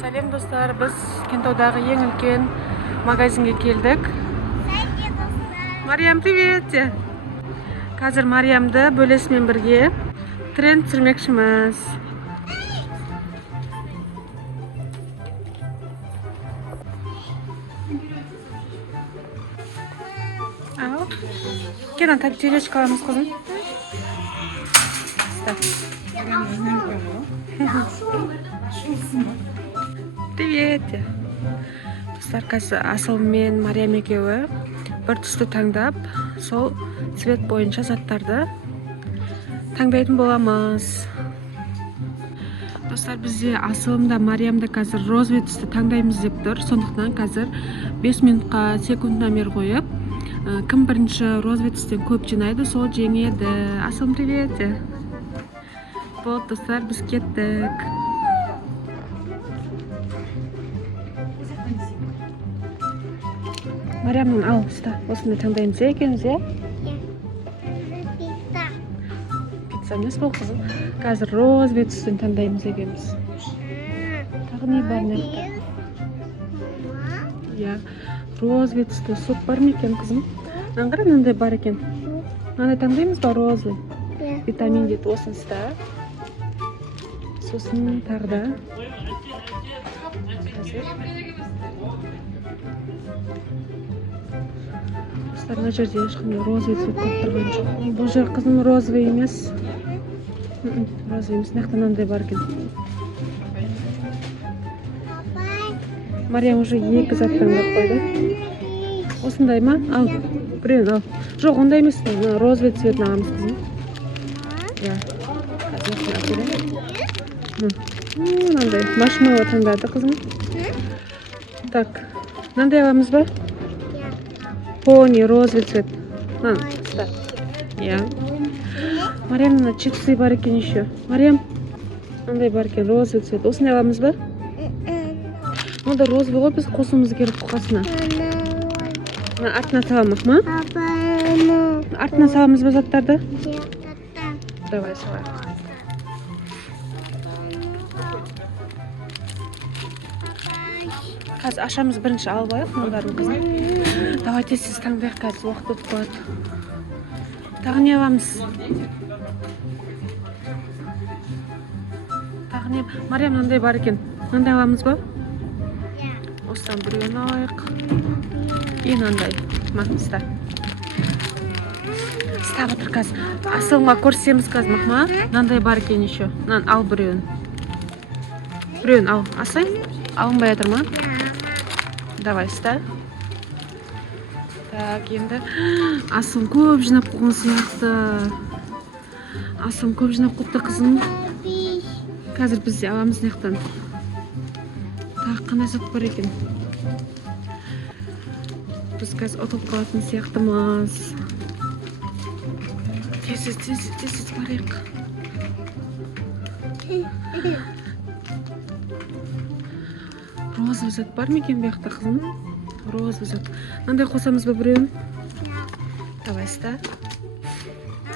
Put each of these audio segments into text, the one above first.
Сәлем достар, біз Кентаудағы ең үлкен магазинге келдік. Мариям, привет! Қазір Мариямды бөлесімен бірге тренд түсірмекшіміз. Келін телечка аламыз қызым. Привет! Достар, қазір Асыл мен Мариям екеуі бір түсті таңдап, сол цвет бойынша заттарды таңдайтын боламыз. Достар, бізде Асылымда, Мариямда қазір розовый түсті таңдаймыз деп тұр. Сондықтан қазір 5 минутқа секундомер қойып, кім бірінші розовый түстен көп жинайды, сол жеңеді. Асылым, привет! Болды, достар, біз кеттік. Мариямның ал, ұста, осында таңдаймыз екенбіз, Пицца емес бұл қызым. Қазір розовый түстен таңдаймыз екенбіз. Тағы не бар мына? Розовый түсті суп бар ма екен қызым? Аңғара мынандай бар екен. Мынандай таңдаймыз ба розовый? Витамин дейді осынсыда. Сосын тағы да. Мына жерде ешқандай розовый цвет көп тұрған жоқ. Бұл жер қызым розовый емес. Розовый емес, мына мынандай бар екен. Мариям уже екі зат таңдап қойды. Осындай ма? Ал, біреуін ал. Жоқ, ондай емес, розовый цветін аламыз қызым. Мынандай маршмеллоу таңдады қызым. Так, мынандай аламыз ба? Пони, розовый цвет. Мариям, мына чипсы бар екен еще. Мариям, мынандай бар екен, розовый цвет. Осындай аламыз ба? Онда розовый ғой, біз қосуымыз керек қоқасына. Артына саламық ма? Артына саламыз ба заттарды? Давай, салайық. Қазір ашамыз бірінші алып алайық, мұндарын қызым. Давай тез таңдайық, қазір уақыт өтіп қалады. Тағы не аламыз? Тағы не? Мариям, мынандай бар екен. Мынандай аламыз ба? Осыдан біреуін алайық. И мынандай. Мақста. Стап отыр қазір. Асылыңға көрсеміз қазір, мақма. Мынандай бар екен еще. Мынан ал біреуін. Біреуін ал. Асай? Алынбай жатыр ма? Давай, ста. Так, енді Асым көп жинап қойған сияқты. Асым көп жинап қойды қызым. Қазір біз аламыз наяқтан. Так, қандай зат бар екен? Біз қазір ұтылып қалатын сияқтымыз. Тез барайық. Розовый зат бар ма екен бұяқта қызым? Розовый зат. Мынандай қосамыз ба біреуін? Давай, ста.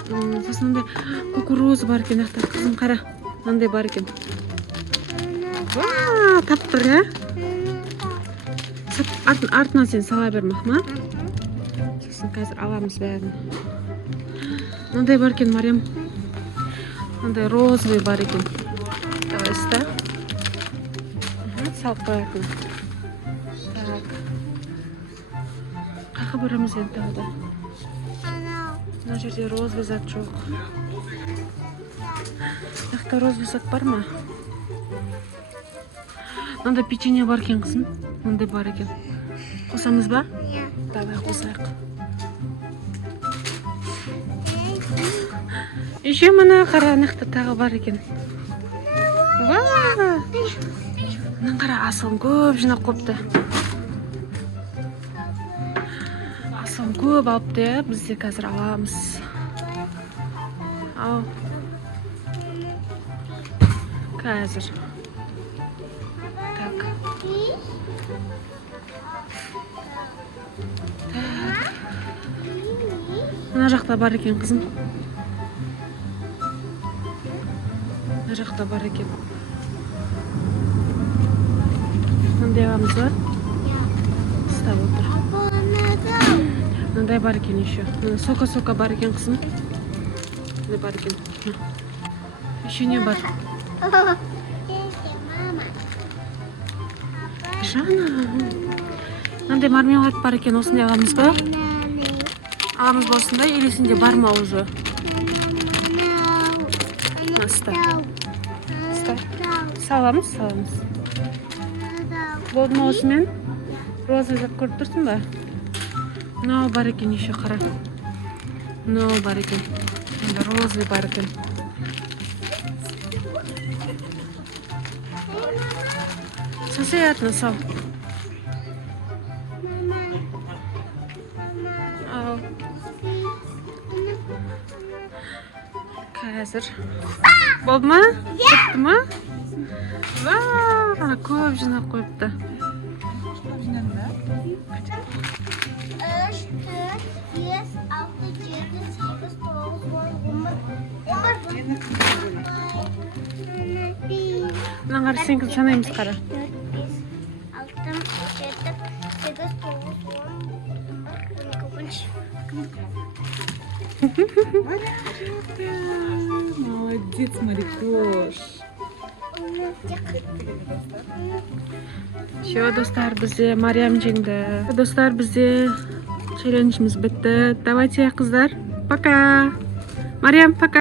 Сосын мынандай кукуруза бар екен бұяқта қызым, қара. Мынандай бар екен. Таптыр, Артынан сен сала бермақ ма? Сосын қазір аламыз бәрін. Мынандай бар екен, Мариям. Мынандай розовый бар екен. Давай, ста. Салып қоятын. Так. Қақы барамыз енді тағы да. Мына жерде розовый зат жоқ. Яқта розовый зат бар ма? Мынандай печенье бар екен қызым. Мынандай бар екен. Қосамыз ба? Давай, қосайық. Еще мына қара нақта тағы бар екен. Мынан қара, Асылым көп жинап қойыпты. Асылым көп алыпты, бізде қазір аламыз. Ау. Қазір. Так. Мына жақта бар екен қызым. Мына жақта бар екен. Devamımız var. Stop otur. Mындай бар екен еще. Сока бар екен кызым. Мындай бар екен. Еще не бар? Жана. Мындай мармелад бар екен, осындай аламыз ба? Аламыз ба осындай, или сенде бар ма уже? Саламыз. Болды ма осымен? Роза деп көріп тұрсың ба? Мынау бар екен еще қара. Мынау бар екен. Енді розы бар екен. Сосаятын сал. Ал. Қазір. Болды ма? Бітті ма? Вау, көп жинап қойыпты. 3, 4, 5, 6, 7, 8, 9, 10, 11. Мына қара сен санаймыз қара. 4, 5, 6, 7, 8, 9, 10. Молодец, Марикош. Все, достар, бізде Мариям жеңді. Достар, бізде челленджіміз бітті. Давайте, қыздар. Пока. Мариям, пока.